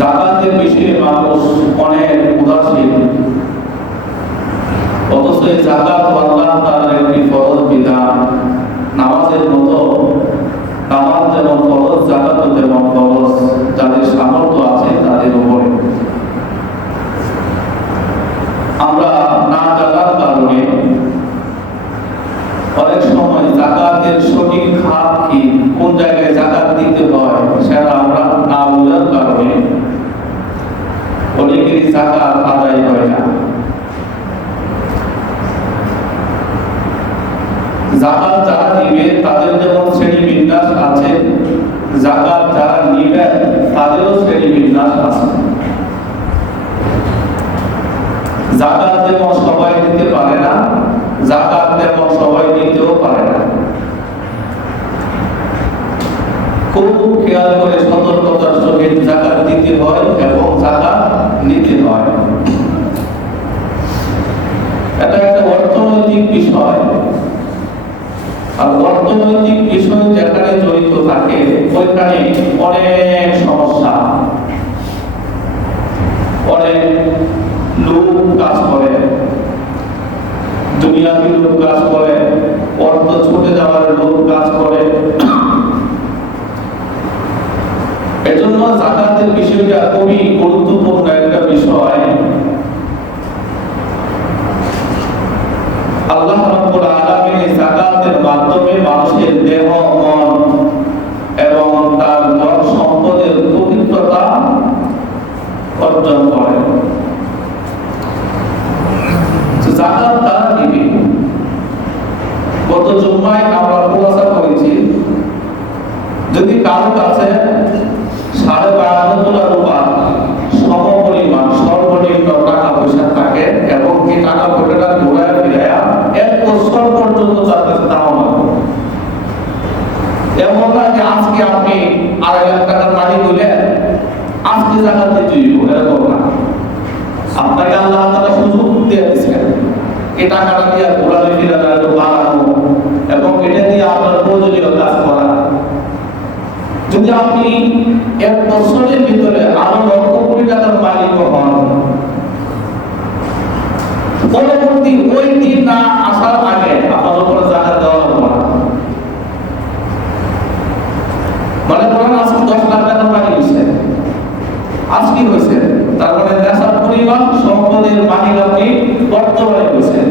যাকাতের বিষয়ে মানুষ অনেক উদাসীন, অথচ এই যাকাত আল্লাহ তাআলার একটি ফরজ বিধান। নামাজের মতো, নামাজ যেমন ফরজ, যাকাতও তেমন ফরজ যাদের সামর্থ্য আছে তাদের উপরে। আমরা না জানার কারণে অনেক সময় যাকাতের সঠিক খাত কি, কোন জায়গায় যাকাত দিতে হয় সেটা আমরা না বোঝার কারণে অনেকেরই যাকাত আদায় হয় না। যাকাত যারা দিবে তাদের যেমন শ্রেণী বিন্যাস আছে, যাকাত যারা নিবে তাদেরও শ্রেণী বিন্যাস আছে। যাকাত যেমন সবাই দিতে পারে না, যাকাত তেমন সবাই দিতেও পারে না। খুব খেয়াল করে সতর্কতার সঙ্গে যাকাত দিতে হয় এবং যাকাত নিতে হয়। এটা একটা অর্থনৈতিক বিষয়, আর অর্থনৈতিক বিষয় যেখানে জড়িত থাকে ওইখানে অনেক সমস্যা, অনেক লোক কাজ করে, দুনিয়াবী লোক কাজ করে, অর্থ ছুটে যাওয়ার লোক কাজ করে। এজন্য যাকাতের বিষয়টা খুবই গুরুত্বপূর্ণ একটা বিষয়। আল্লাহ রাব্বুল আলামিন যাকাতের মাধ্যমে মানুষের দেহ, মন এবং তার ধন সম্পদের পবিত্রতা অর্জন করে। যাকাত তারা দিবে। গত জুমায় আমরা খোলাসা করেছি, যদি কারো কাছে 12.5 তোলা রূপা সমপরিমাণ সর্বনিম্ন টাকা পয়সা থাকে এবং এই টাকা পয়সাটা ঘুরায় ফিরাইয়া 1 বছর পর্যন্ত তার কাছে ধারণা করবে, এমন না যে আজকে আপনি 2.5 লাখ টাকার মালিক হইলেন আজকে যাকাত দিতে হইব, এরকম না। আপনাকে আল্লাহ তাআলা সুযোগ দিয়ে দিয়েছেন এই টাকাটা দিয়ে ঘোরালে ফিরালে একটু বাড়ানো এবং এটা দিয়ে আপনার প্রয়োজনীয় কাজ করা। যদি আপনি 1 বছরের ভিতরে আরো লক্ষ কোটি টাকার মালিক হন, পরবর্তী ওই দিন না আসার আগে আপনার উপর যাকাত দেওয়া হবে না। মানে ধরেন আজকে 10 লাখ টাকার মালিক হয়েছে, আজ কি হয়েছে, তার মানে নেশার পরিমাণ সম্পদের মালিক আপনি বর্তমানে হয়েছেন।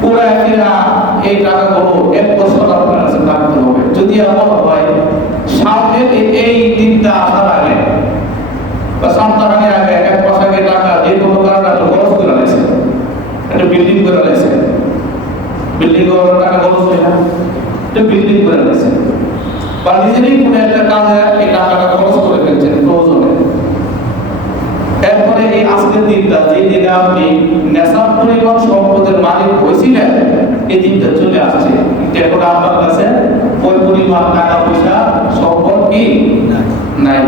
পুরা ফিরা এই টাকাগুলো 1 বছর আপনার কাছে থাকতে হবে। যদি এমন হয় সামনে এই দিনটা আসার আগে বা সপ্তাহের আগে 1 মাস আগে টাকা যে কোনো কারণে খরচ করে রয়েছে, একটা বিল্ডিং করে রয়েছে, বিল্ডিং করার টাকা খরচ হয় না, একটা বিল্ডিং করে রয়েছে, বা নিজেরই কোনো একটা কাজে এই টাকাটা খরচ করে ফেলছেন প্রয়োজনে। এরপরে এই আজকের দিনটা, যে দিনে আপনি নেশার পরিমাণ সম্পদের মালিক হয়েছিলেন, এই দিনটা চলে আসছে, কিন্তু এখন আপনার কাছে ওই পরিমাণ টাকা পয়সা সম্পদ কি নাই,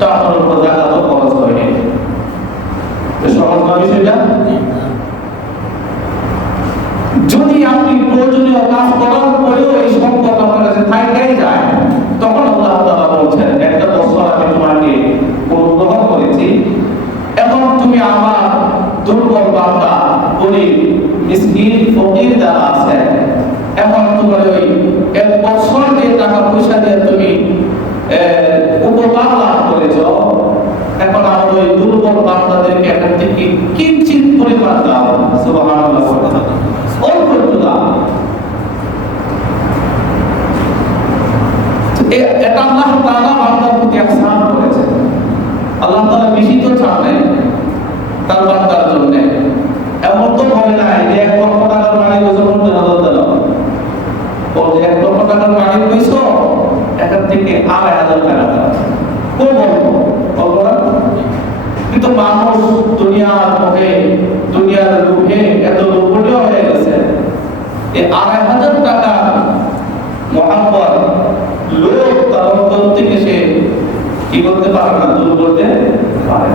টাকার উপর যাকাত খরচ হয়নি। সহজ না বিষয়টা? যদি আপনি প্রয়োজনীয় কাজ করার পরেও এই সম্পদ আপনার কাছে থাইকাই যায়, তখন আল্লাহ তাআলা বলছেন 1 বছর আমি তোমাকে গ্রহণ করেছি, এখন তুমি আমার দুর্বল বান্দা, গরীব, মিসকিন, ফকির যারা আছে, এখন তোমার ওই 1 বছর যে টাকা পয়সা দিয়ে তুমি উপকার লাভ করেছ, এখন আমার ওই দুর্বল বান্দাদেরকে এখান থেকে কিঞ্চিত পরিমাণ দাও। সুবহানাল্লাহ, অল্প একটু দাও। এটা আল্লাহ তাআলা বান্দার প্রতি ihsan করেছেন। আল্লাহ তাআলা বেশি তো চান নাই তার বান্দার জন্য। এমন তো বলে নাই যে 1 লক্ষ টাকার মালিক হইছো বলতে নজর দাও, বলছে 1 লক্ষ টাকার মালিক হইছো এখান থেকে 2,500 টাকা দাও, কোন বলবো না। কিন্তু মানুষ দুনিয়ার মোহে, দুনিয়ার লোভে এত লোভনীয় হয়ে গেছে, এই 2,500 টাকা মহাব্বত লোভ তার অন্তর থেকে সে কি করতে পারে না, দূর করতে পারে।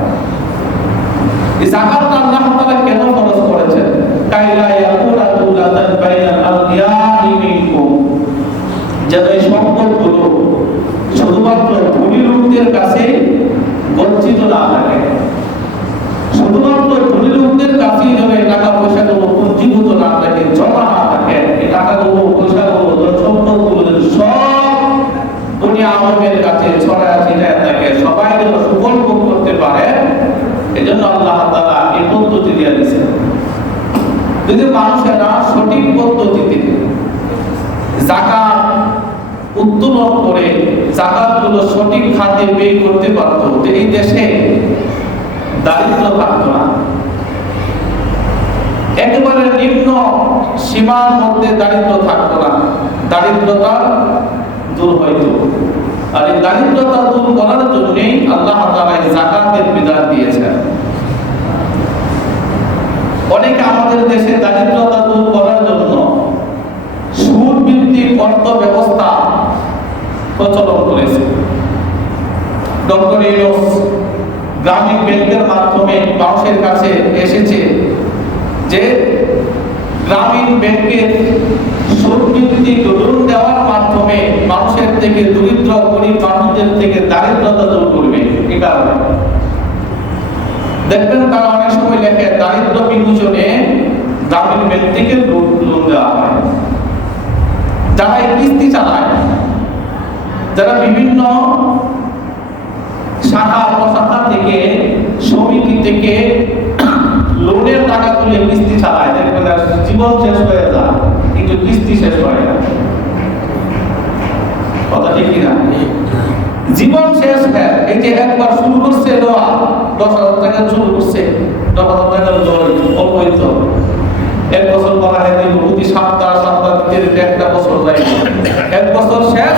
এই যাকাত আল্লাহ তাআলা কেন ফরজ করেছেন? কাইলা ইয়াকুলা তুলাতান বাইনাল আগনিয়াই মিনকুম, যেন এই সম্পদগুলো শুধুমাত্র ধনী লোকদের কাছে বদ্ধ যেন এই টাকা পয়সাগুলো পুঞ্জীভূত না থাকে, জমা না থাকে, এই টাকাগুলো পয়সাগুলো সম্পদগুলো সব দুনিয়া আলমের কাছে ছড়ায় ছিটায় থাকে, সবাই যেন সুফল ভোগ করতে পারে। এই জন্য আল্লাহ তাআলা এই পদ্ধতি দিয়ে দিয়েছেন। যদি মানুষেরা সঠিক পদ্ধতিতে যাকাত উত্তোলন করে যাকাতগুলো সঠিক খাতে ব্যয় করতে পারতো, এই দেশে দারিদ্র থাকতো না। একেবারে নিম্ন সীমার মধ্যে দারিদ্র থাকতো না, দারিদ্রতা দূর হইতো। আর এই দারিদ্রতা দূর করার জন্যই আল্লাহ তাআলা যাকাতের বিধান দিয়েছেন। অনেকে আমাদের দেশে দারিদ্রতা দূর করার জন্য সুদ ভিত্তিক অর্থ ব্যবস্থা প্রচলন করেছে। ডক্টর ইউনূস গ্রামীণ ব্যাংকের মাধ্যমে মানুষের কাছে এসেছে যে গ্রামীণ ব্যাংকের সুদ ভিত্তিক ঋণ দেওয়ার মাধ্যমে মানুষের থেকে দরিদ্র গরিব মানুষদের থেকে দারিদ্রতা দূর করবে। এই কারণে দেখবেন তারা অনেক সময় লেখে দারিদ্র বিমোচনে গ্রামীণ ব্যাংক থেকে লোন দেওয়া হয়। যারা এই কিস্তি চালায়, যারা বিভিন্ন শাখা প্রশাখা থেকে সমিতি থেকে লোনের টাকা তুলে কিস্তি চালায়, দেখবেন জীবন শেষ হয়ে যায় কিন্তু কিস্তি শেষ হয় না। কথা ঠিক কিনা? জীবন শেষ হয়। এই যে একবার শুরু করছে দেওয়া 10,000 টাকা শুরু করছে, 10,000 টাকার অল্প তো 1 বছর করা হয়, প্রতি সপ্তাহ দিতে একটা বছর যায়, 1 বছর শেষ,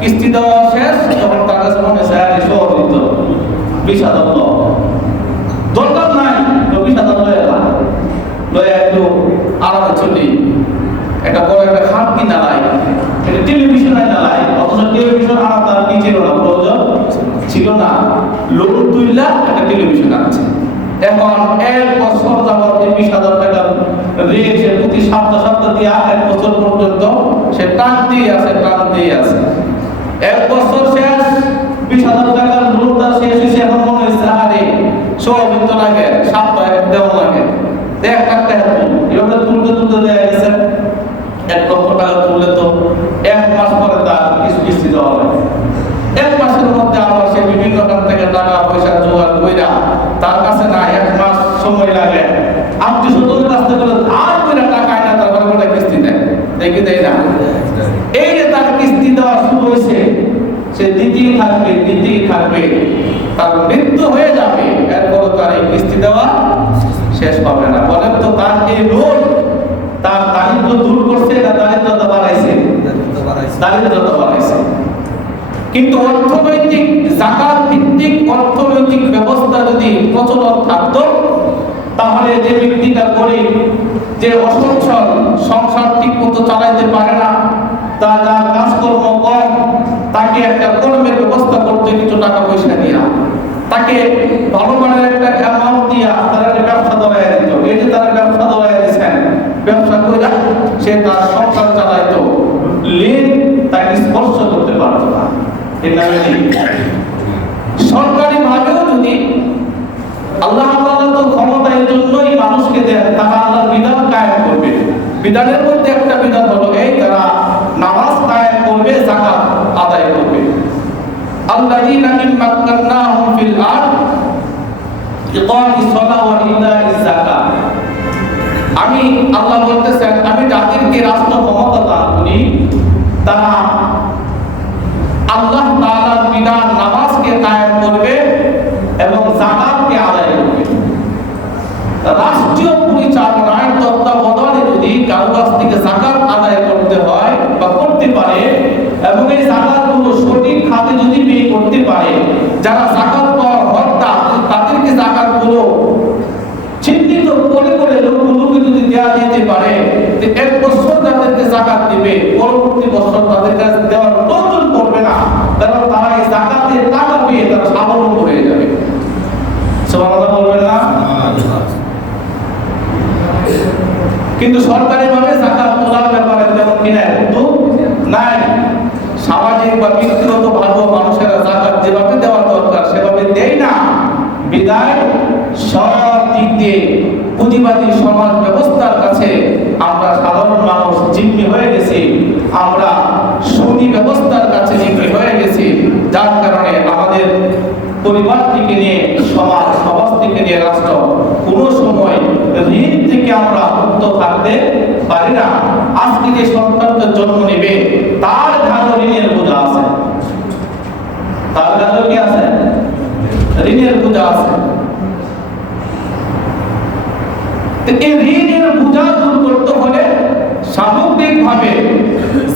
কিস্তি দেওয়া শেষ, তখন টাকা মনে চায় সব দিত 20,000 দরকার নাই, 20,000 লয়ে একটু আরামে চলি, একটা বড় একটা খাট কিনা লাই, এটা টেলিভিশন নাই, অথচ টেলিভিশন আনা তার কি ছিল না, প্রয়োজন ছিল না, লোন তুইলা একটা টেলিভিশন আছে। এখন 1 বছর যাবত 20,000 টাকা ঋণ সে প্রতি সপ্তাহ দিয়ে 1 বছর পর্যন্ত সে টানতেই আছে। 1 বছর শেষ, 20,000 টাকার লোনটা শেষ হয়েছে, এখন মনে হচ্ছে আরে সব তো লাগে, সপ্তাহে দেওয়া লাগে, দেখ টাকা এভাবে তুলতে দেওয়া গেছে। 1 লক্ষ টাকা তুললে তো 1 মাস পরে তার কিস্তি দেওয়া লাগে। 1 মাসের মধ্যে আবার সে বিভিন্ন কাছ থেকে টাকা পয়সা জোগাড় কইরা তার কাছে না 1 মাস সময় লাগে, আপনি সদরের কাছ থেকে ধার কইরা টাকা আইনা তারপরে ওটা কিস্তি দেয়, দেখি দেয় না। এই যে তার কিস্তি দেওয়া শুরু হয়েছে, সে দিতেই থাকবে, তার মৃত্যু হয়ে যাবে, এরপর তার এই কিস্তি দেওয়া শেষ হবে না। বলেন তো তার এই লোন তার দারিদ্র দূর করছে না দারিদ্রতা বাড়াইছে? দারিদ্রতা বাড়াইছে। কিন্তু অর্থনৈতিক যাকাত ভিত্তিক অর্থনৈতিক ব্যবস্থা যদি প্রচলন থাকতো, তাহলে যে ব্যক্তিটা গরিব, যে অসচ্ছল, সংসার ঠিক মতো চালাইতে পারে না, তার কাজকর্ম কম, তাকে একটা কর্মের ব্যবস্থা করতে কিছু টাকা পয়সা দিয়া, তাকে ভালো মানের একটা অ্যামাউন্ট দিয়া তারা ব্যবসা ধরাইয়া দিত। এই যে তারা ব্যবসা ধরাইয়া দিচ্ছেন, ব্যবসা করে সে তার সংসার চালাইতো, ঋণ তাকে স্পর্শ করতে পারতো না। সরকারি ভাবেও যদি আল্লাহ তাআলা তো ক্ষমতা এর জন্যই মানুষকে দেন, তারা আল্লাহর বিধান কায়েম করবে। বিধানের মধ্যে একটা বিধান হলো এই, তারা নামাজ কায়েম করবে, যাকাত আদায় করবে। আল্লাযীনা মাক্কান্নাহুম ফিল আরদ ইকামিস সালাহ ওয়া ইতাইজ যাকাত। আমি আল্লাহ বলতেছেন, আমি যাদেরকে রাষ্ট্র ক্ষমতা দান করি, তারা আল্লাহ তাআলার বিধান নামাজকে কায়েম করবে এবং যাকাতকে আদায় করবে। রাষ্ট্রীয় পরিচালনায় তত্ত্বাবধানে যদি কারো কাছ থেকে যাকাত আদায় করতে হয় বা করতে পারে এবং এই যাকাতগুলো সঠিক খাতে যদি ব্যয় করতে পারে, যারা যাকাত পাওয়ার হকদার তাদেরকে যাকাতগুলো চিহ্নিত করে লোকগুলোকে যদি দেওয়া যেতে পারে, 1 বছর তাদেরকে যাকাত দিবে, পরবর্তী বছর তাদের কাছে দেওয়ার প্রয়োজন পড়বে না, কারণ তারা এই যাকাতের টাকা পেয়ে তারা স্বাবলম্বী হয়ে যাবে। সুবহানাল্লাহ বলবেন না? কিন্তু সরকারিভাবে যাকাত তোলার ব্যাপারে তেমন কিনা কিন্তু নাই। সামাজিক বা ব্যক্তিগত ভাবে মানুষেরা যাকাত যেভাবে দেওয়া দরকার সেভাবে দেয় না, বিদায় সব দিক দিয়ে পুঁজিবাদী সমাজ ব্যবস্থার কাছে আমরা সাধারণ মানুষ জিম্মি হয়ে গেছি, আমরা সুদী ব্যবস্থার কাছে জিম্মি হয়ে গেছি, যার কারণে আমাদের পরিবার থেকে নিয়ে সমাজ, সমাজ থেকে নিয়ে রাষ্ট্র কোনো সময় ঋণ থেকে আমরা মুক্ত থাকতে পারি না। আজকে যে সন্তানকে জন্ম নেবে তার ঘাড়ে ঋণের বোঝা আছে, তার ঘাড়ে কি আছে? ঋণের বোঝা আছে। এই ঋণের বোঝা দূর করতে হলে সামগ্রিকভাবে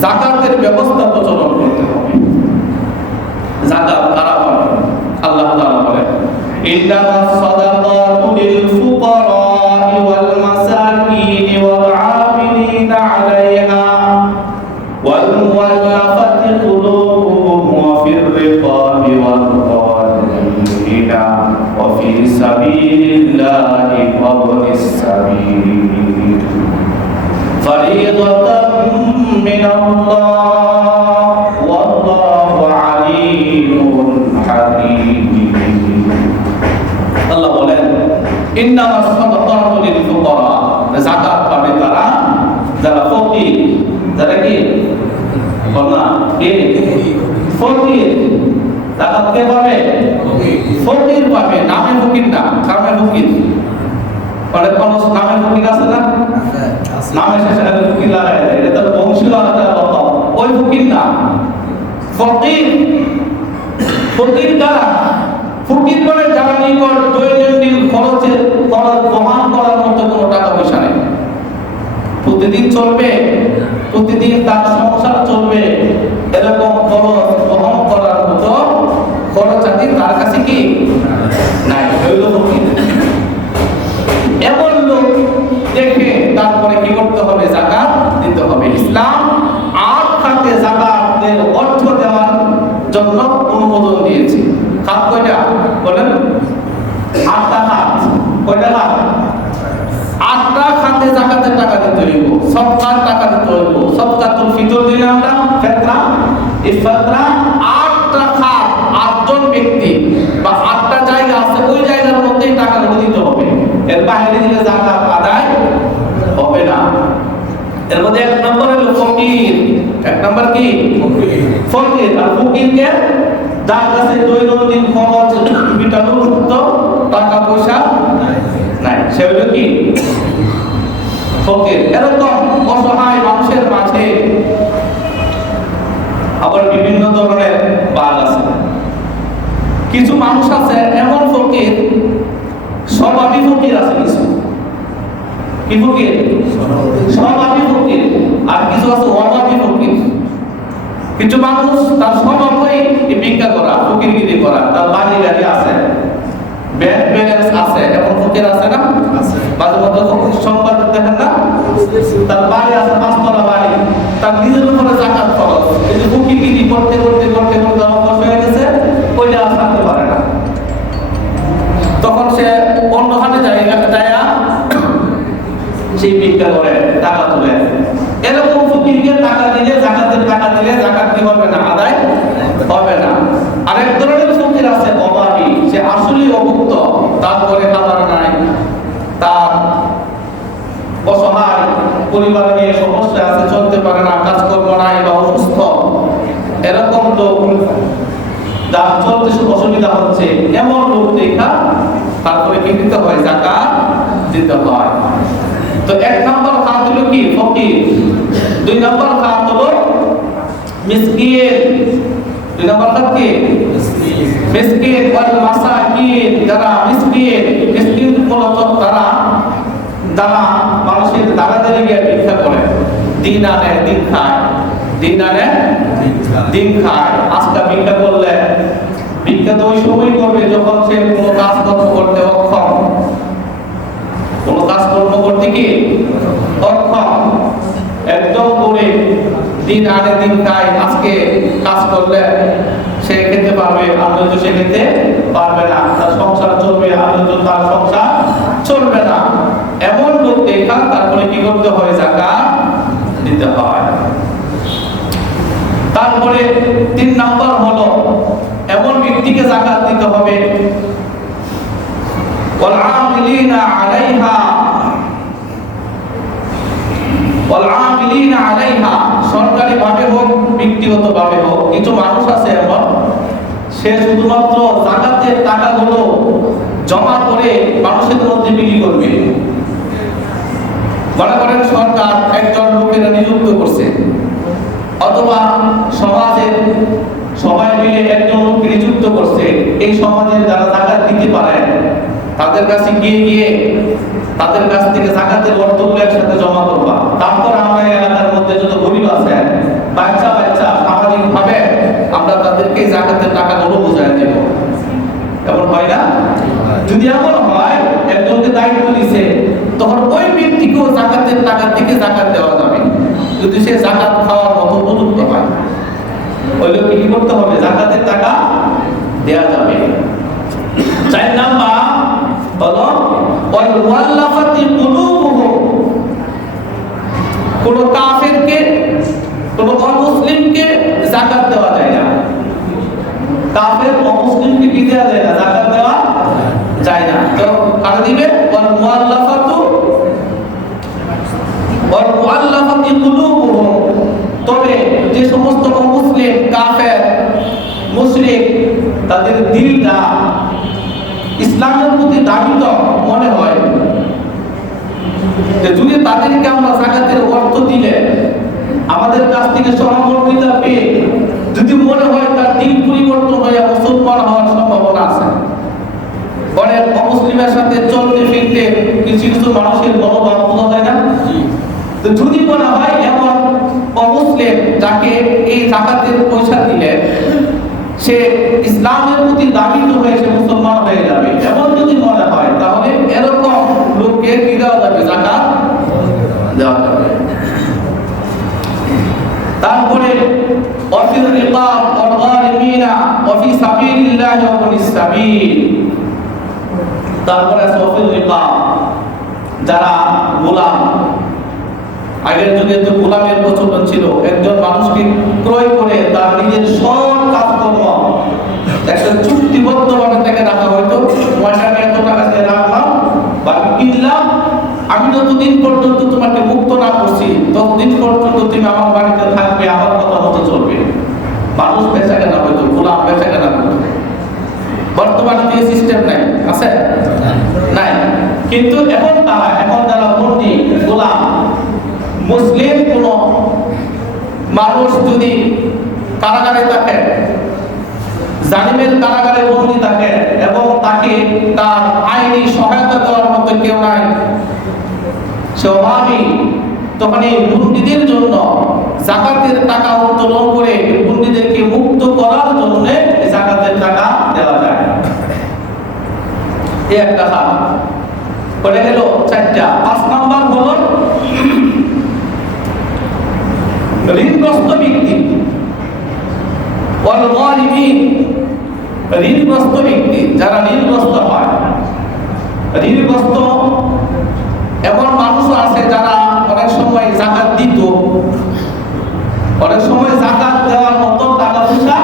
যাকাতের ব্যবস্থা প্রচলন করতে হবে। যাকাত কারা পাবে? আল্লাহ তাআলা বলেন, ইন্নামাস সাদাকাতু লিল ফুকারা'i ওয়াল মাসাকিনি ওয়াল 'আমিলিনা 'আলাইহা ওয়াল মুওয়াল্লাফাতি কুলুবুহুম ওয়া ফির রিকাবি ওয়াল গহারিমিনা ওয়া ফি সাবিলিল্লাহি ওয়া ইবনিস সাবিল ফারিদাতাম মিনাল্লাহ ওয়াল্লাহু আলিমুন হাকীম। আল্লাহ বলেন, ইন্নামাস সাদাকাতু লিল ফুকারা, যাকাত পাবে তারা যারা ফকির, যারা কি বলনা কে ফকির। যাকাত কে পাবে? ফকির পাবে, নামে ফকির না, কামে ফকির। অনেক মানুষ নামে ফকির আছে না, নামে শেষে ফকির লাগায় দেয়, এটা তো বংশীয় একটা কথা, ওই ফকির না। ফকির, ফকির কারা? ফকির করে যারা নিকট দৈনন্দিন খরচ বহন করার মতো কোনো টাকা পয়সা নেই, প্রতিদিন চলবে, প্রতিদিন তার সংসার চলবে, এরকম খরচ বহন করার মতো খরচ আদি তার কাছে কি নাই, হইল ফকির। এমন লোক দেখে তারপরে কি করতে হবে? যাকাত দিতে হবে। ইসলাম ৮ খাতে যাকাতের অর্থ দেওয়ার জন্য অনুমোদন দিয়েছে। খাত কয়টা বলেন? ৮টা খাত। কয়টা খাত? ৮টা খাতে যাকাতের টাকা দিতে হইব, সদকার টাকা দিতে হইব। সদকাতুল ফিতর দিলে আমরা ফিতরা, ইফতারা, ৮টা খাত, ৮জন ব্যক্তি বা ৮টা জায়গা আছে, ওই জায়গার মধ্যেই টাকাগুলো দিতে হবে। এর বাইরে দিলে যাকাত আদায় হবে না। এর মধ্যে ১ নম্বর হলো ফকির। ১ নম্বর কি? ফকির। আর ফকিরকে যার কাছে দৈনন্দিন খরচ মেটানোর মতো টাকা পয়সা নাই, সে হলো কি ফকির। এরকম অসহায় মানুষের মাঝে আবার বিভিন্ন ধরনের ভাগ আছে। কিছু মানুষ আছে এমন ফকির, স্বভাবই ফকির আছে কিছু। কি ফকির? স্বভাবই ফকির। আর কিছু আছে অভাবী ফকির। কিছু মানুষ তার স্বভাবই ভিক্ষা করা, ফকিরগিরি করা, তার বাড়ি গাড়ি আছে, ব্যাংক ব্যালেন্স আছে, এমন ফকির আছে না? মাঝে মধ্যে সংবাদ দেখেন না, তার বাড়ি আছে ৫ তলা বাড়ি, তার নিজের উপরে যাকাত খরচ, কিন্তু ফকিরগিরি করতে করতে করতে করতে অভ্যাস হয়ে গেছে, ওইটা আর থাকতে পারে না। তখন সে অন্যখানে যায়, সেই ভিক্ষা করে টাকা তুলে। এরকম ফকিরকে টাকা দিলে, যাকাতের টাকা দিলে যাকাত কি হবে না? আদায় হবে না। আরেক ধরনের ফকির আছে অভাবী, সে আসলেই অভুক্ত, তারপরে খাবার নাই, তার অসহায়, পরিবার নিয়ে সমস্যা আছে, চলতে পারে না, কাজকর্ম নাই বা অসুস্থ, এরকম তো যার চলতে অসুবিধা হচ্ছে, এমন লোক দেখা তারপরে কি দিতে হয়? যাকাত দিতে হয়। তো ১ নম্বর খাত হলো কি? ফকির। ২ নম্বর খাত হলো মিসকিন। ২ নম্বর খাত কি? মিসকিন ওয়াল মাসাকিন, যারা মিসকিন। মিসকিন মূলত তারা যারা মানুষের দাঁড়াদাঁড়ি গিয়ে ভিক্ষা করে, দিন আনে দিন খায়, দিন আনে দিন খায়। আজকে ভিক্ষা করলে ভিক্ষা তো ওই সময় করবে যখন সে কোনো কাজকর্ম করতে অক্ষম, কোনো কাজকর্ম করতে কি অক্ষম, একদম করে দিন আনে দিন খায়। আজকে কাজ করলে সে খেতে পারবে, আমরা তো সে খেতে পারবে না, তার সংসার চলবে, আমরা তো তার সংসার চলবে না। এমন লোক দেখা তারপরে কি করতে হয়? যাকাত দিতে হয়। তারপরে ৩ নম্বর হলো এমন ব্যক্তিকে যাকাত দিতে হবে ওয়াল আমিলিনা আলাইহা, ওয়াল আমিলিনা আলাইহা, সরকারি ভাবে হোক ব্যক্তিগত ভাবে হোক, কিছু মানুষ আছে এমন সে শুধুমাত্র যাকাতের টাকাগুলো জমা করে মানুষের মধ্যে বিলি করবে। মনে করেন সরকার একজন লোকের নিযুক্ত করছে, অথবা সমাজের সবাই মিলে একজন লোককে নিযুক্ত করছে, এই সমাজের যারা যাকাত দিতে পারে তাদের কাছে গিয়ে তাদের কাছ থেকে যাকাতের অর্থগুলো একসাথে জমা করবা। তারপর আমরা এলাকার মধ্যে যত গরিব আছে বাচ্চা সামাজিক ভাবে আমরা তাদেরকে যাকাতের টাকাগুলো বুঝাই দেব। এমন হয় না? যদি এমন হয় একজনকে দায়িত্ব দিছে, তখন ওই ব্যক্তিকেও যাকাতের টাকা থেকে যাকাত দেওয়া যাবে, যদি সে যাকাত খাওয়ার মতো উপযুক্ত হয়। ওই লোককে কি করতে হবে? যাকাতের টাকা দেওয়া যাবে। 4 নাম্বার হলো ওয়াল মুআল্লাফাতি কুলুবুহুম, কোন কাফেরকে, কোন অমুসলিমকে যাকাত দেওয়া যায় না। কাফের অমুসলিমকে কি দেওয়া যায় না? যাকাত দেওয়া যায় না। তো কারা দিবে? ওয়াল মুআল্লাফাতি কুলুবুহুম, তবে যে সমস্ত অমুসলিম, কাফের, মুশরিক তাদের দিলটা ইসলামের প্রতি দাবিত মনে হয়, যে যদি তাদেরকে আমরা যাকাতের অর্থ দিলে আমাদের কাছ থেকে সহমর্মিতা পেয়ে যদি মনে হয় তার দিল পরিবর্তন হয়ে মুসলমান হওয়ার সম্ভাবনা আছে। অনেক অমুসলিমের সাথে চলতে ফিরতে কিছু মানুষের মনোভাব বোঝা যায় না? তো যদি মনে হয় এমন অমুসলিম যাকে এই যাকাতের পয়সা দিলে সে ইসলামের প্রতি দাবিত হয়ে সে মুসলমান হয়ে যাবে, এমন যদি মনে হয়, তাহলে এরকম লোককে কি দেওয়া যাবে? যাকাত দেওয়া যাবে। তারপরে ওয়াফির রিকাব ওয়াল গারিমিনা ওয়া ফি সাবিলিল্লাহি ওয়া ইবনিস সাবিল, তারপরে ওয়াফির রিকাব, যারা গোলাম, আগের যুগে তো গোলামের প্রচলন ছিল, একজন মানুষকে ক্রয় করে তার নিজের সব কাজকর্ম একটা চুক্তিবদ্ধভাবে তাকে রাখা হয়তো, আমি এত টাকা দিয়ে রাখলাম বা কিনলাম, আমি যতদিন পর্যন্ত তোমাকে মুক্ত না করছি ততদিন পর্যন্ত তুমি আমার বাড়িতে থাকবে, আমার কথা মতো চলবে। মানুষ বেচা কেনা হয়তো, গোলাম বেচা কেনা করতো। বর্তমানে এই সিস্টেম নাই, আছে নাই? কিন্তু এখন যারা বন্দী গোলাম, মুসলিম কোন মানুষ যদি কারাগারে থাকে, জালিমের কারাগারে বন্দী থাকে এবং তাকে তার আইনি সহায়তা দেওয়ার মতো কেউ নাই, সে অভাবী, তখন এই বন্দীদের জন্য যাকাতের টাকা উত্তোলন করে বন্দীদেরকে মুক্ত করার জন্য যাকাতের টাকা দেওয়া যায়। এই একটা হাত পড়ে গেল 4টা। 5 নাম্বার হলো ঋণগ্রস্ত ব্যক্তি, ওয়াল গারিমিন, ঋণগ্রস্ত ব্যক্তি, যারা ঋণগ্রস্ত হয়। ঋণগ্রস্ত এমন মানুষও আছে যারা অনেক সময় যাকাত দিত, অনেক সময় যাকাত দেওয়ার মতো টাকা পয়সা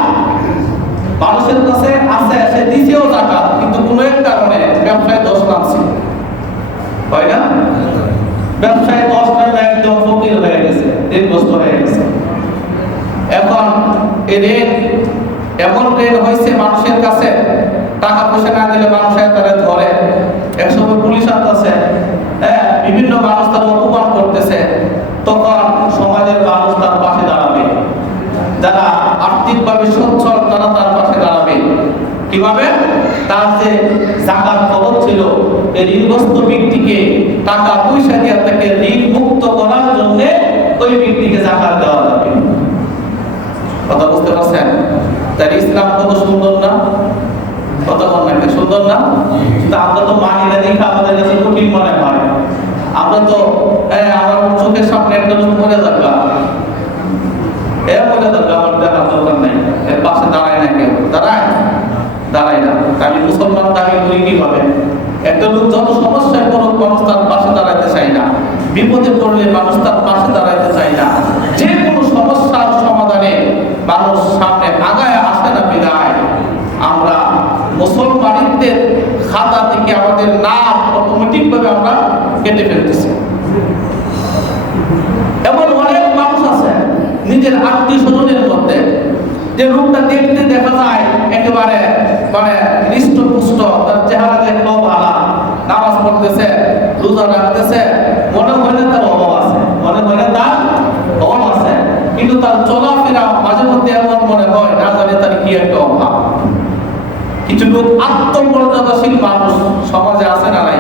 মানুষের কাছে আছে, সে দিছেও যাকাত, কিন্তু কোনো এক কারণে ব্যবসায় দোষ লাগছে, হয় না? ব্যবসায় দোষ লাগলে একদম ফকির হয়ে গেছে, ঋণগ্রস্ত হয়ে গেছে। এখন এই ঋণ এমন ঋণ হয়েছে মানুষের কাছে, টাকা পয়সা না দিলে মানুষের তারা ধরে, একসময় পুলিশ আসতেছে, বিভিন্ন মানুষ তার অপমান করতেছে, তখন সমাজের মানুষ তার পাশে দাঁড়াবে, যারা আর্থিকভাবে সচ্ছল তারা তার পাশে দাঁড়াবে। কিভাবে? তার যে যাকাত খরচ ছিল, এই ঋণগ্রস্ত ব্যক্তিকে টাকা পয়সা দিয়ে তাকে ঋণ মুক্ত করার জন্য ওই ব্যক্তিকে যাকাত দেওয়া যাবে। কথা বুঝতে পারছেন? তাই ইসলাম কত সুন্দর না? কত সুন্দর না? তা আমরা তো মানি না দেখে আমাদের কাছে কঠিন মনে হয়। আমরা তো আমার চোখের সামনে একটা লোক মরে যাবে, মরে যাবে, আমার দেখার দরকার নেই, এর পাশে দাঁড়ায় না, কেউ দাঁড়ায় না। আমি মুসলমান দাবি করি কিভাবে? একটা লোক যত সমস্যায় পড়ুক মানুষ তার পাশে দাঁড়াইতে চাই না, বিপদে পড়লে মানুষ তার পাশে দাঁড়াইতে চাই না, যে কোনো সমস্যার সমাধানে মানুষ সামনে আগায় আসে না। বিদায় আমরা মুসলমানদের খাতা থেকে আমাদের নাম অটোমেটিক ভাবে আমরা কেটে ফেলতেছি। যে লোকটা দেখতে দেখা যায় একেবারে মানে হৃষ্টপুষ্ট, তার চেহারা দেখলেও ভালো, নামাজ পড়তেছে, রোজা রাখতেছে, মনে হয় তার অভাব আছে, মনে হয় তার অভাব আছে, কিন্তু তার চলাফেরা মাঝে মধ্যে এমন মনে হয় না জানে তার কি একটা অভাব। কিছু লোক আত্মমর্যাদাশীল মানুষ সমাজে আছে না নাই?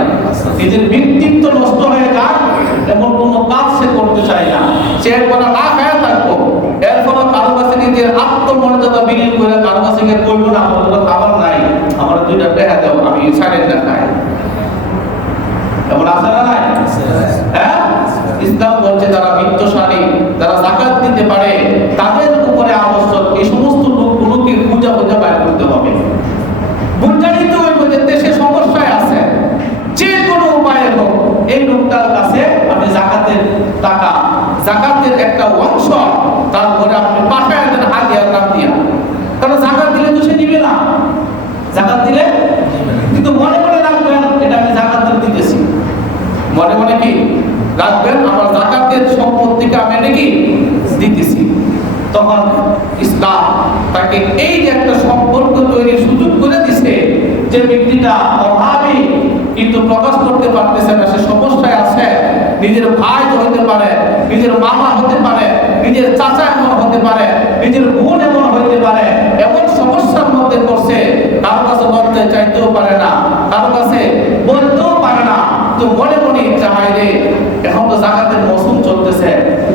নিজের ব্যক্তিত্ব নষ্ট হয়ে যায় এমন কোনো কাজ সে করতে চায় না, সে একবার না খায় থাকবো, এরপর কারো কাছে নিজের আত্মমর্যাদা বিলীন করে কারো কাছে গিয়ে করবো না আমার তো খাবার নাই, আমার দুইটা টাকা দাও, আমি সাইলেন্ট খাই। এমন আছে না নাই? হ্যাঁ, ইসলাম বলছে যারা বিত্তশালী, যারা যাকাত দিতে পারে তাদের উপরে আবশ্যক এই সমস্ত লোকগুলোকে পূজা বাইর করতে হবে। বুঝানিত হইব যে দেশে সমস্যায় আছে, যে কোনো উপায়ে হোক এই লোকটার কাছে আপনি যাকাতের টাকা, যাকাতের একটা অংশ তারপরে আপনি পাঠায় দেন হাদিয়ার নাম দিয়া। কারণ যাকাত দিলে তো সে নিবে না, যাকাত দিলে কিন্তু মনে মনে রাখবেন এটা আমি যাকাত দিতেছি, মনে মনে কি রাখবেন আমার যাকাতের সম্পত্তিকে আমি নাকি দিতেছি। তখন ইসলাম তাকে এই যে একটা সম্পর্ক তৈরির সুযোগ করে দিছে, যে ব্যক্তিটা অভাবী কিন্তু প্রকাশ করতে পারতেছে না, সে সমস্যায় আছে, নিজের ভাই হতে পারে, নিজের মামা হতে পারে, নিজের চাচা এমন হতে পারে, নিজের বোন এমন হতে পারে, এমন সমস্যার মধ্যে পড়ছে কারো কাছে লজ্জায় চাইতেও পারে না, কারো কাছে বলতেও পারে না, তো মনে মনে চাই রে এখন তো যাকাতের মৌসুম চলতেছে,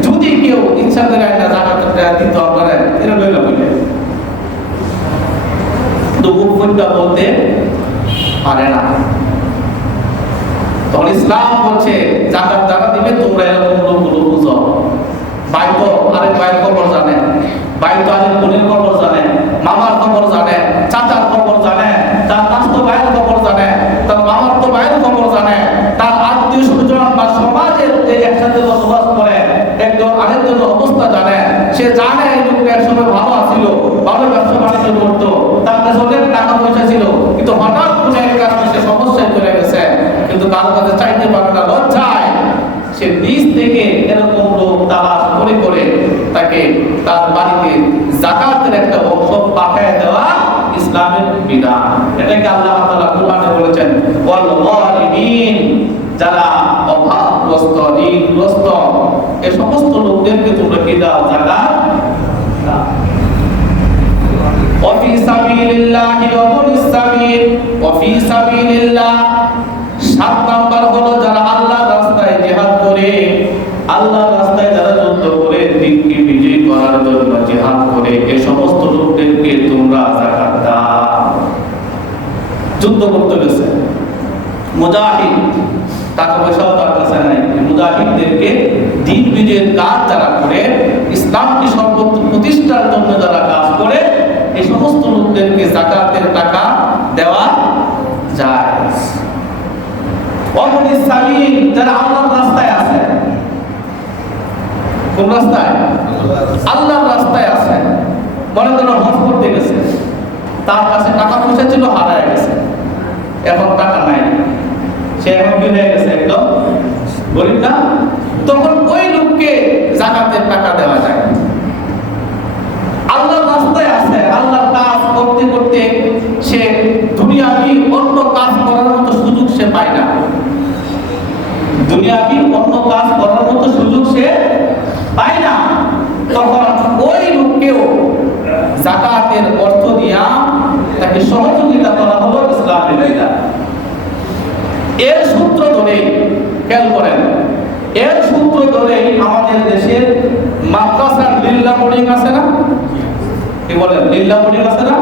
যদি কেউ ইচ্ছা করে একটা যাকাতটা দিতে পারে এটা লইলা বলে তো মুখটা বলতে পারে না। তখন ইসলাম বলছে যাকাত যারা দিবে তোমরা এরকম লোকগুলো বুঝো, ভাই তো আরেক ভাইয়ের খবর জানে, ভাই তো আরেক বোনের খবর জানে, মামার খবর জানে, চাচার খবর জানে, তার মাস্তো ভাইয়ের খবর জানে, তার মামার তো ভাইয়ের খবর জানে, তার আত্মীয় স্বজন বা সমাজের যে একসাথে বসবাস করে একজন আরেকজনের অবস্থা জানে, সে জানে এই লোকটা একসময় ভালো আছিল, ভালো ব্যবসা বাণিজ্য করতো, তার কাছে অনেক টাকা পয়সা ছিল, কিন্তু হঠাৎ কোনো এক কারণে সে সমস্যায় চলে গেছে, কিন্তু কারো কাছে চাইতে পারে না লজ্জায়, সে নিজ থেকে এরকম লোক তালাশ করে করে তাকে তার বাড়িতে যাকাতের একটা অংশ পাঠিয়ে দেওয়া ইসলামের বিধান। এটাকে আল্লাহ তাআলা কোরআনে বলেছেন ওয়াল গারিমিন, যারা অভাবগ্রস্ত, ঋণগ্রস্ত এই সমস্ত লোকদেরকে তোমরা কি দাও? যাকাত দাও। ওয়া ফি সাবিলিল্লাহি ওয়া বুনিস সাবিল, ওয়া ফি সাবিলিল্লাহ 7 নাম্বার হলো যারা আল্লাহর রাস্তায় জিহাদ করে, আল্লাহর রাস্তায় যারা যুদ্ধ করে দিনকে বিজয় করার জন্য জিহাদ করে, এই সমস্ত লোকদেরকে তোমরা যাকাত দাও। যুদ্ধ করতে গেছে মুজাহিদ, টাকা পয়সাও তার কাছে নাই, মুজাহিদদেরকে দিন বিজয়ের কাজ যারা করে, ইসলামকে সর্বোচ্চ প্রতিষ্ঠার জন্য যারা কাজ করে, এই সমস্ত লোকদেরকে যাকাতের টাকা দেওয়া যায়। ওয়াবনিস সাবিল, যারা আল্লাহর রাস্তায় আছে, কোন রাস্তায়? আল্লাহর রাস্তায় আছে। মনে করেন হজ করতে গেছে, তার কাছে টাকা পয়সা ছিল, হারায় গেছে, এখন টাকা নাই, সে এখন কি হয়ে গেছে? একদম গরিব না? তখন ওই লোককে যাকাতের টাকা দেওয়া যায়। আল্লাহর রাস্তায় আছে, আল্লাহর কাজ করতে করতে সে দুনিয়াবি অন্য কাজ করার মতো সুযোগ সে পায় না, দুনিয়াবি অন্য কাজ করার মতো সুযোগ সে পায় না, তখন ওই লোককেও যাকাতের অর্থ দিয়া তাকে সহযোগিতা করা হলো ইসলামের বিধান। এর সূত্র ধরেই খেয়াল করেন, এর সূত্র ধরেই আমাদের দেশের মাদ্রাসার লিল্লাহ বোর্ডিং আছে না? কি বলেন? লিল্লাহ বোর্ডিং আছে না?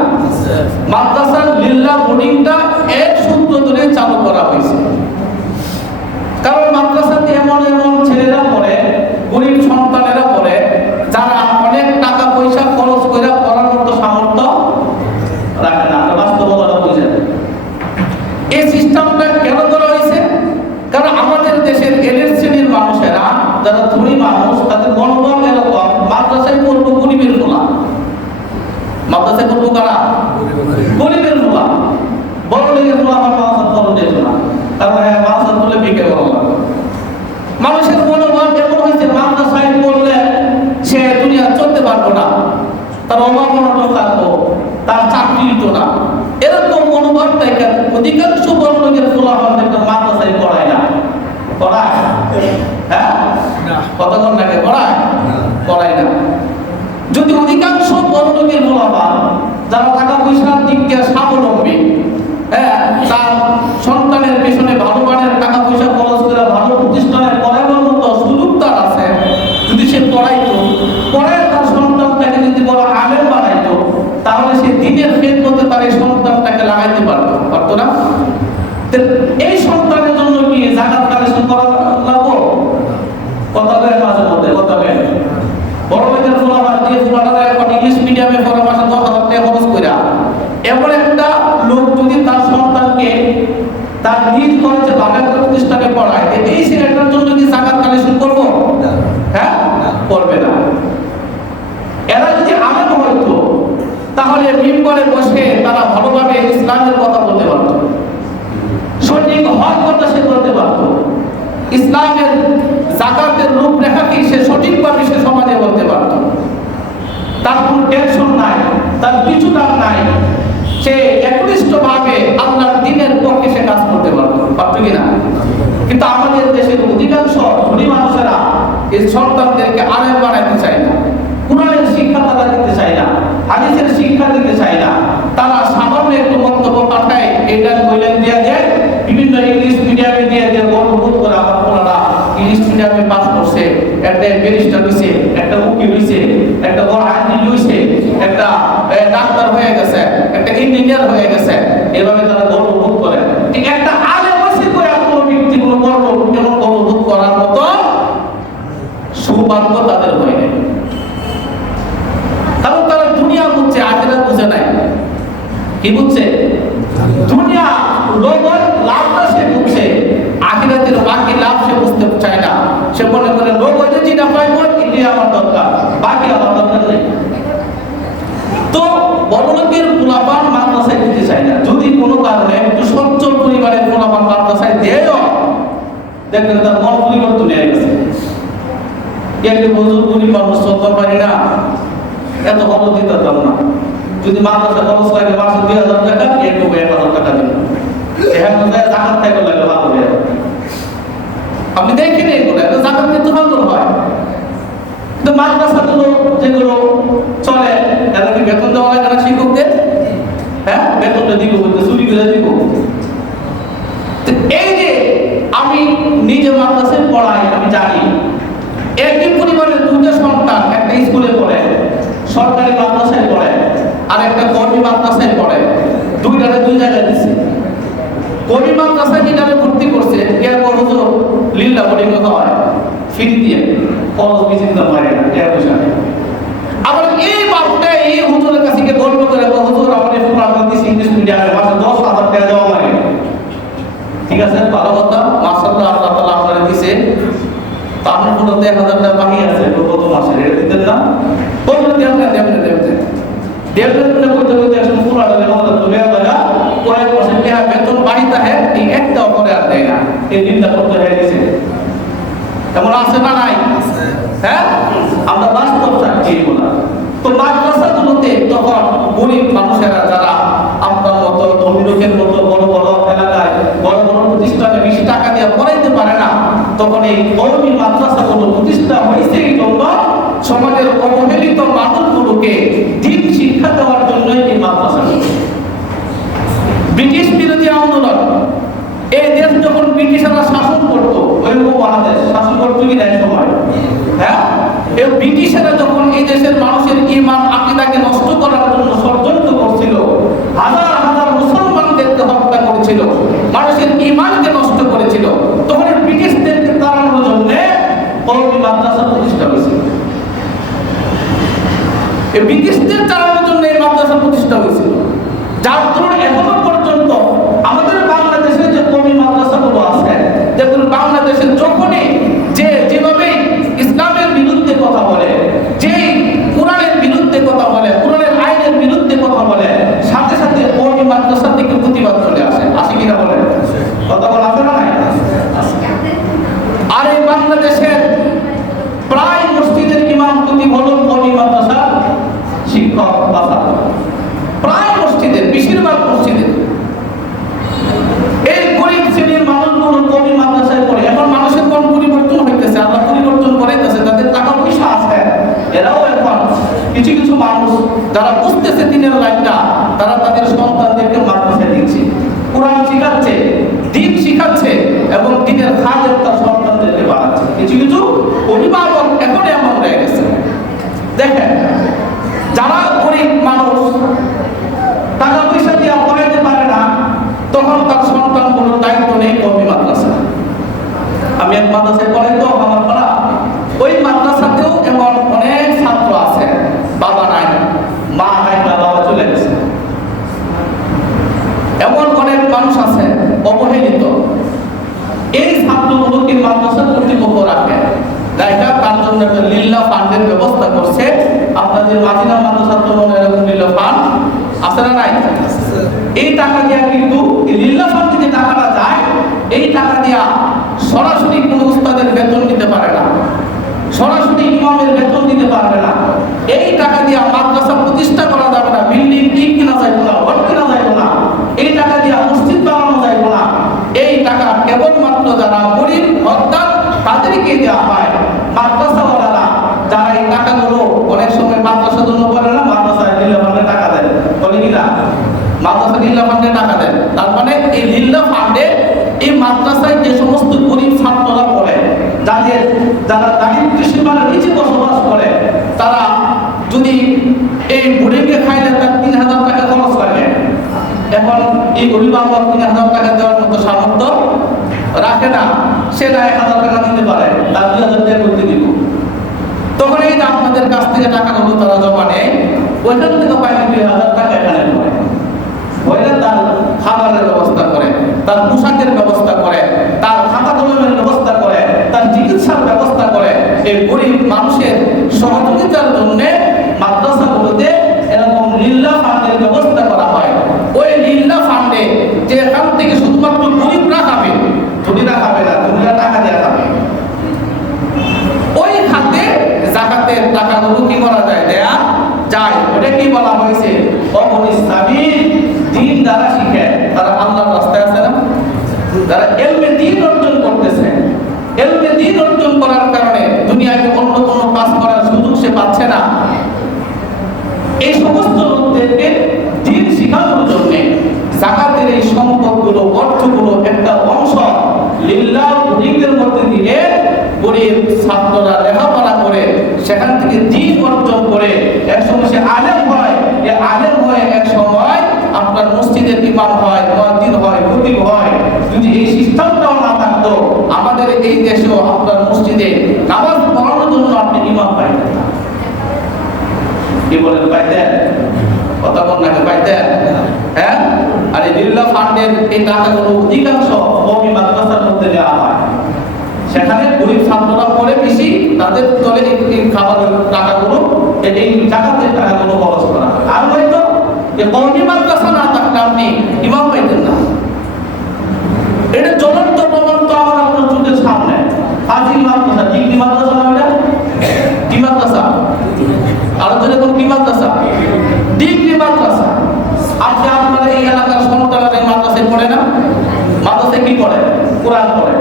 মাদ্রাসার লিল্লাহ বোর্ডিংটা এর সূত্র ধরে চালু করা হয়েছে। কারণ মাদ্রাসাতে এমন এমন ছেলেরা পড়ে, গরিব সন্তানেরা পড়ে, যারা অনেক টাকা পয়সা খরচ করে পড়ার মতো সামর্থ্য রাখে না। বাস্তবতা বুঝেন এই সিস্টেমটা কেন করা হয়েছে? কারণ আমাদের দেশের এলিট শ্রেণীর মানুষেরা, যারা ধনী মানুষ, তাদের মনোভাব এরকম, মাদ্রাসায় পড়বো গরিবের ফোলা, মাদ্রাসায় পড়বো কারা? গরিবের ফোলা, বড় লোকের ফোলা আমার মাদ্রাসা পড়তে যেত না, কারণ মাদ্রাসা পড়লে বিক্রি করা লাগবে। মানুষের মনোভাব এমন হয়েছে মাদ্রাসায় পড়লে সে দুনিয়া চলতে পারবো না, তার অভাব অনটন থেকে অধিকাংশ বড় লোকের ফুলাফানদের মাদ্রাসায় পড়ায় না। পড়ায়? হ্যাঁ, কতক্ষণ লাগে পড়ায়? পড়ায় না। যদি অধিকাংশ বড় লোকের ফুলাফান যারা টাকা পয়সার দিক দিয়ে স্বাবলম্বী, হ্যাঁ, তার সন্তানের পেছনে ভালো মানের টাকা পয়সা খরচ করে ভালো প্রতিষ্ঠানে পড়ানোর মতো সুযোগ তার আছে, যদি সে পড়াইতো, পরে তার সন্তানটাকে যদি বড় আলেম বানাইতো, তাহলে সে দিনের খেদমতে তার এই সন্তানটাকে লাগাইতে পারতো না? এই সন্তানের জন্য কি যাকাত কালেকশন করা লাগবে? কথা বলে মাঝে মধ্যে কথা বলে বড় লোকের ফুলাফান দিয়ে ফুলাফানরা এখন ইংলিশ মিডিয়ামে পড়া মাসে 10,000 টাকা খরচ কইরা, এমন একটা লোক যদি তার সন্তানকে তার নিজ খরচে ভালো একটা প্রতিষ্ঠানে পড়ায়, এই ছেলেটার জন্য কি যাকাত কালেকশন করবো? হ্যাঁ, করবে না। এরা যদি আলেম হইতো তাহলে মিম্বরে বসে তারা ভালোভাবে ইসলামের কথা বলতে পারতো, সঠিক হক কথা সে বলতে পারতো, ইসলামের যাকাতের রূপরেখা কি সে সঠিকভাবে সে সমাজে বলতে পারতো। তার কোনো টেনশন নাই, তার কিছু দাম নাই, সে একনিষ্ঠভাবে আল্লাহর দ্বীনের পক্ষে সে কাজ করতে পারতো কিনা? কিন্তু আমাদের দেশের অধিকাংশ ধনী মানুষেরা এই সন্তানদেরকে আলেম বানাইতে চায় না, কুরআনের শিক্ষা তারা দিতে চায় না, হাদিসের শিক্ষা দিতে চায় না। তারা সামান্য একটু বক্তব্য পাঠায়, এটা কইলেন দিয়ে দেয়, বিভিন্ন ইংলিশ মিডিয়ামে দিয়ে দেয়, গর্ববোধ করে আমার পোলারা ইংলিশ মিডিয়ামে পাস করছে, একটা ব্যারিস্টার হইছে, একটা উকিল হইছে, একটা বড় আইনজীবী হইছে, একটা ডাক্তার হয়ে গেছে, একটা ইঞ্জিনিয়ার হয়ে গেছে, এভাবে তারা গর্ববোধ করে। ঠিক একটা আলেম হইছে করে কোনো ব্যক্তি কোনো গর্ববোধ করার মতো সৌভাগ্য তাদের হয় নাই, কারণ তারা দুনিয়া বুঝছে, আখিরাত বুঝে নাই। কি বুঝছে? দুনিয়া লোভের লাভটা সে বুঝছে, আখিরাতের বাকি লাভ সে বুঝতে চায় না। সে মনে করে লোভ হইতে যেটা পাইব এটাই আমার দরকার, বাকি আমার দরকার নেই। তো বড় লোকের পোলাপান মাদ্রাসায় দিতে চায় না। যদি কোনো কারণে একটু সচ্ছল পরিবারের পোলাপান মাদ্রাসায় দেয়ও, দেখবেন তার মন পরিবর্তন হয়ে গেছে। একটু বুজুর্গ গরিব মানুষ চলতে পারি না, এত ভালো দিতে পারতাম না। যদি মাদ্রাসা খরচ লাগে মাসে 2,000 টাকা, একটু 1,000 টাকা দিন, এখানে যাকাত খাইতে লাগে ভালো হয়ে। আপনি দেখেন এগুলো যাকাত কিন্তু ভালো হয়। কিন্তু মাদ্রাসাগুলো যেগুলো চলে, এরা কি বেতন দেওয়া লাগে না শিক্ষকদের? হ্যাঁ, বেতনটা দিব, বলতে চুরি করে দিব। এই যে আমি নিজে মাদ্রাসায় পড়াই, আমি জানি একই পরিবারের দুটো সন্তান একটা স্কুলে পড়ে, সরকারি মাদ্রাসায় পড়ে আর একটা কর্মী মাদ্রাসায় পড়ে, দুইটারে দুই জায়গায় দিচ্ছে। কর্মী মাদ্রাসায় যেটারে ভর্তি করছে এরপর হুজুর লিল্লাহ বলে কথা হয়, ফি দিয়ে খরচ বিচিন্ত পারে না, এর বিষয়। আবার এই বাপটা এই হুজুরের কাছে গিয়ে গল্প করে, হুজুর আমাদের ফুলাফান দিছি ইংলিশ মিডিয়ামে, মাসে 10,000 টাকা দেওয়া লাগে। ঠিক আছে, ভালো কথা, মাশাআল্লাহ, আল্লাহ তাআলা আপনারে দিছে। তার মধ্যে 1,000 টাকা বাকি আছে গত মাসে, এটা দিতেন না? বলবেন দেবনে করতে করতে একদম পুরো কয়েক বছর টাকা বেতন বাড়িতে হয়, এই একটা অপরে আর দেয় না, এই দিনটা করতে হয়ে গেছে। এমন আছে না নাই? হ্যাঁ, আমরা বাস্তব সাক্ষী এগুলো। তো মাদ্রাসাগুলোতে তখন গরিব মানুষেরা যারা আপনার মতো ধনী লোকের মতো বড় বড় এলাকায় বড় বড় প্রতিষ্ঠানে বেশি টাকা দিয়ে পড়াইতে পারে না, তখন এই কওমি মাদ্রাসাগুলো প্রতিষ্ঠা হয়েছে এই জন্য সমাজের অবহেলিত মানুষগুলোকে দিন শিক্ষা দেওয়ার জন্য এই মাদ্রাসাগুলো। ব্রিটিশ বিরোধী আন্দোলন, এই দেশ যখন ব্রিটিশরা শাসন করতো, ওই মহাদেশ শাসন করতো কি এক সময়, হ্যাঁ, এই ব্রিটিশরা যখন এই দেশের মানুষের ঈমান আকীদাকে নষ্ট করার জন্য ষড়যন্ত্র করছিল, হাজার হাজার মুসলমানদেরকে হত্যা করেছিল, মানুষের ঈমানকে নষ্ট করেছিল, তখন ব্রিটিশদেরকে তাড়ানোর জন্য কওমি মাদ্রাসা প্রতিষ্ঠা হয়েছিল। এই ব্রিটিশদের তাড়ানোর জন্য এই মাদ্রাসা প্রতিষ্ঠা হয়েছিল, যার ধরুন এখনো পর্যন্ত আমাদের বাংলাদেশে যে কওমি মাদ্রাসাগুলো আছে, দেখুন বাংলাদেশের যখনই যেভাবে ইসলামের বিরুদ্ধে কথা বলে, যে কোরআনের বিরুদ্ধে কথা বলে, কোরআনের আইনের বিরুদ্ধে কথা বলে, সাথে সাথে কওমি মাদ্রাসা থেকে প্রতিবাদ চলে আসে, আসে কিনা বলেন? কথা বলা আছে না নাই? আর এই বাংলাদেশের প্রায় মসজিদের ইমাম প্রতি হলো কওমি মাদ্রাসা সন্তানগুলোর দায়িত্ব নেই কওমি মাদ্রাসা। আমি এক মাদ্রাসায় পড়াই তো আমার পড়া, ওই মাদ্রাসাতেও এমন অনেক ছাত্র আছে বাবা নাই, মা নাই, বাবা চলে গেছে। এমন অনেক মানুষ আছে অবহেলিত। এই ছাত্রগুলোকে মাদ্রাসা কর্তৃপক্ষ রাখে, দেখা তার জন্য একটা লিল্লাহ ফান্ডের ব্যবস্থা করছে। আপনাদের মাদিনা মাদ্রাসার জন্য এরকম লিল্লাহ ফান্ড আছে না নাই? এই টাকা দিয়া কিন্তু লিল্লাহ ফান্ডে যে টাকাটা যায়, এই টাকা দিয়া সরাসরি কোনো উস্তাদের বেতন দিতে পারে না, সরাসরি ইমামের বেতন দিতে পারবে না। এই টাকা দিয়া মাদ্রাসা প্রতিষ্ঠা করা যাবে না, বিল্ডিং ঠিক কিনা যাইব না, ঘর কিনা যাইব না, এই টাকা দিয়া মসজিদ বানানো যাইব না। এই টাকা কেবলমাত্র যারা গরিব অর্থাৎ তাদেরকে দেওয়া হয়। মাদ্রাসাওয়ালারা যারা এই টাকাগুলো অনেক সময় মাদ্রাসার জন্য বলে না, মাদ্রাসায় লিল্লাহ ফান্ডে টাকা দেয়, বলে কিনা মাদ্রাসা লিল্লাহ ফান্ডে টাকা দেয়। তার মানে এই লিল্লাহ ফান্ডে এই মাদ্রাসায় যে সমস্ত গরিব ছাত্ররা পড়ে, যারা দারিদ্র্য সীমার নিচে বসবাস করে, তারা যদি এই বোর্ডিংয়ে খাইলে তার ৩,০০০ টাকা খরচ লাগে। এখন এই অভিভাবক ৩,০০০ টাকা দেওয়ার মতো সামর্থ্য রাখে না, সে না ১,০০০ টাকা দিতে পারে, তার ২,০০০ টাকা করতে দিব। তখন এই যে আপনাদের কাছ থেকে টাকাগুলো তারা জমা নেয়, ওইখান থেকে পাইলে ২,০০০ টাকা এখানে পড়ে, ওইটা তার খাবারের ব্যবস্থা করে, তার পোশাকের ব্যবস্থা করে, তার খাতা কলমের ব্যবস্থা করে, তার চিকিৎসার ব্যবস্থা করে। এই গরিব মানুষের সহযোগিতার জন্য মাদ্রাসাগুলোতে এরকম লিল্লাহ ফান্ডের ব্যবস্থা করা হয়। ওই লিল্লাহ ফান্ডে যে এখান থেকে শুধুমাত্র গরিবরা খাবে, ধনীরা খাবে না, ধনীরা টাকা দেওয়া খাবে। ওই খাতে যাকাতের টাকাগুলো কি করা যায়, দেয়া যায়। ওটা কি বলা হয়েছে, অবনী সাবিল, দিন যারা শিখে তারা আল্লাহর রাস্তায় আছে না, যারা ইলমে দ্বীন অর্জন করতেছে, ইলমে দ্বীন অর্জন করার কারণে দুনিয়াকে অন্য কোনো কাজ করার সুযোগ সে পাচ্ছে না। এই সমস্ত লোকদেরকে দ্বীন শেখানোর জন্য যাকাতের এই সম্পদগুলো, অর্থগুলো একটা অংশ লিল্লাহ দ্বীনের মধ্যে দিয়ে গরিব ছাত্ররা লেখাপড়া করে সেখান থেকে দ্বীন অর্জন করে একসময় সে আলেম হয়। এই আলেম হয়ে এক সময় আপনার মসজিদের ইমাম হয়, মুয়াজ্জিন হয়, খতিব হয়। যদি এই সিস্টেমটাও না থাকতো, আমাদের এই দেশেও আপনার মসজিদে নামাজ পড়ানোর জন্য আপনি ইমাম পাইতেন না। কি বলেন, পাইতেন? কথা বল নাকি পাইতেন? হ্যাঁ। আর এই লিল্লাহ ফান্ডের এই টাকাগুলো অধিকাংশ কওমি মাদ্রাসার মধ্যে দেওয়া হয়, সেখানে গরিব ছাত্ররা পড়ে বেশি, তাদের তলে এই খাবারের টাকাগুলো, এই জাকাতের টাকাগুলো খরচ করা হয়। আর হয়তো এই কওমি মাদ্রাসা না থাকলে আপনি ইমাম পাইতেন না। এটা জ্বলন্ত প্রমাণ তো আমার আপনার চোখের সামনে। ফাজিল মাদ্রাসা, ডিগ্রি মাদ্রাসা না, এটা কি মাদ্রাসা? আর যেরকম কি মাদ্রাসা, ডিগ্রি মাদ্রাসা। আপনি আপনার এই এলাকার সন্তানরা এই মাদ্রাসায় পড়ে না? মাদ্রাসায় কি পড়ে? কোরআন পড়ে,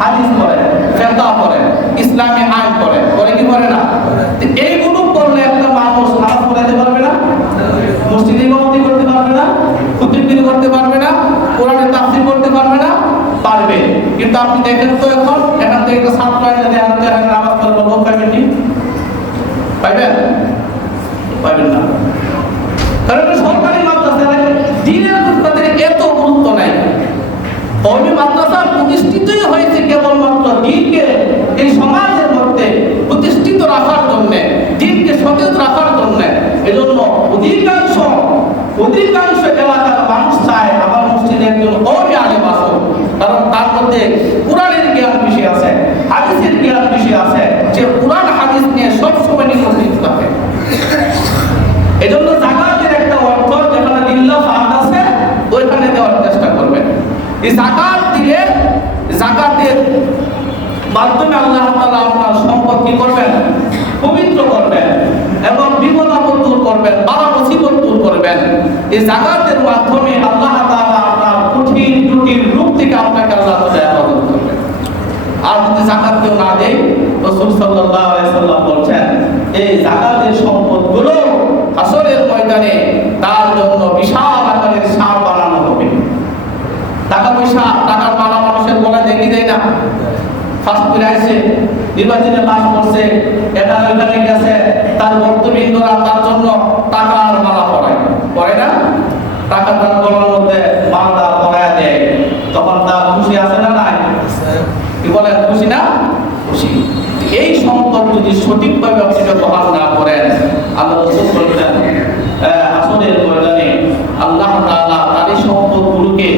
হাদিস পড়ে, ফিকহ পড়ে, ইসলামী আইন পড়ে, পড়ে কি পড়ে না? এইগুলো পড়লে একটা মানুষ নামাজ পড়াতে পারবে না, মসজিদে ইমামতি করতে পারবে না, খুতবাগিরি করতে পারবে না, কোরআনের তাফসীর করতে পারবে না? পারবে। কিন্তু আপনি দেখেন তো এখন এখান থেকে একটা ছাত্র এনে দেন, নামাজ পড়বে, লোক পাইবেন কি? পাইবেন? পাইবেন না। কারণ সরকারি মাদ্রাসায় দ্বীনের প্রতি এত গুরুত্ব নাই। কওমি মাদ্রাসা প্রতিষ্ঠিতই হয়েছে কেবলমাত্র দ্বীনকে এই সমাজের মধ্যে প্রতিষ্ঠিত রাখার জন্য, দ্বীনকে সতেজ রাখার জন্য। এজন্য অধিকাংশ এলাকার মানুষ চায় আমার মসজিদে একজন কওমি আলেম আসুক, কারণ তার মধ্যে কোরআনের জ্ঞান বেশি আছে, হাদিসের জ্ঞান বেশি আছে, যে কোরআন হাদিস নিয়ে সবসময় নিয়োজিত থাকে। এজন্য যাকাতের একটা অর্থ যেখানে লিল্লাহ ফান্ড আছে ওইখানে দেওয়ার চেষ্টা করবেন। এই যাকাত দিলে যাকাতের মাধ্যমে আল্লাহ তাআলা আপনার সম্পদ কি করবেন? পবিত্র করবেন এবং বিপদ আপদ দূর করবেন, বালা মুসিবত দূর করবেন। এই যাকাতের মাধ্যমে আল্লাহ তাআলা আপনার কঠিন জটিল রূপ থেকে আপনাকে আল্লাহ তাআলা হেফাজত করবেন। আর যদি যাকাত কেউ না দেয়, রাসূল সাল্লাল্লাহু আলাইহি সাল্লাম বলেছেন এই যাকাতের সম্পদগুলো হাসরের ময়দানে তার জন্য বিশাল আকারের সাপ বানানো হবে। টাকা পয়সা, টাকার মালা মানুষের গলায় দেখি দেয় না। ফার্স্ট করে আসছে, নির্বাচনে পাস করছে, এখানে ওইখানে গেছে, তার ভক্তবৃন্দরা তার জন্য টাকার মালা পরায়, পরে না? টাকা তার গলার মধ্যে মালা পরায় দেয়। তো তখন তার খুশি আছে না নাই? কি বলে, খুশি না? খুশি। এই সম্পদ যদি সঠিকভাবে আপনি ব্যবহার না করেন, আল্লাহ রাসূল বলেন আসরের ময়দানে আল্লাহ তাআলা তার এই সম্পদগুলোকে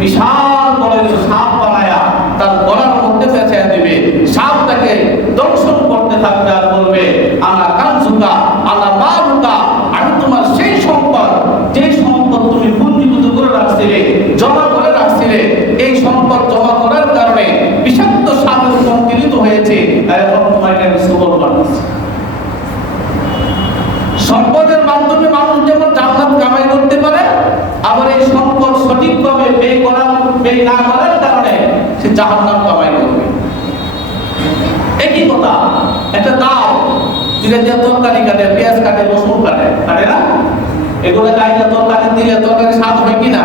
বিশাল বড় একটা সাপ বানায়া তার গলার মধ্যে পেঁচায় দিবে। সাপটাকে দংশন করতে থাকবে আর বলবে, আনা কানজুকা আনা মালুকা, আমি তোমার সেই সম্পদ, যে সম্পদ তুমি পুঞ্জীভূত করে রাখছিলে, জমা করে রাখছিলে। এই সম্পদ জমা করার কারণে বিষাক্ত সাপে সংকীর্ণ হয়েছে, এখন তোমাকে আমি সুবল বানাচ্ছি। সম্পদের মাধ্যমে মানুষ যেমন জান্নাত কামাই করতে পারে, আবার এই সম্পদ সঠিকভাবে ব্যয় না করার কারণে সে জাহান্নাম কামাই করবে। একই কথা, একটা দাও যেটা দিয়ে তরকারি কাটে, পেঁয়াজ কাটে, রসুন কাটে, কাটে না? এগুলো গাইলে তরকারি দিলে তরকারি স্বাদ হয় কিনা?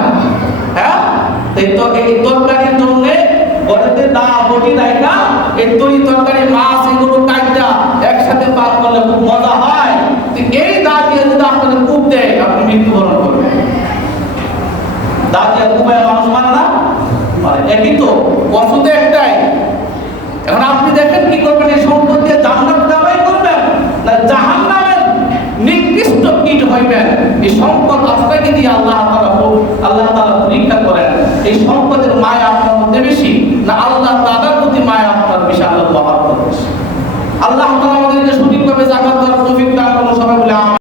হ্যাঁ, এই তরকারির জন্য ঘরেতে দা বটি দেয় না, এই তরকারি মাছ এগুলো কাটটা একসাথে পাক করলে খুব মজা হয়। এই দা দিয়ে যদি আপনাকে কূপ দেয়, আপনি মৃত্যুবরণ করবেন। দা দিয়ে কূপে মানুষ মারে না? একই তো, পশুদের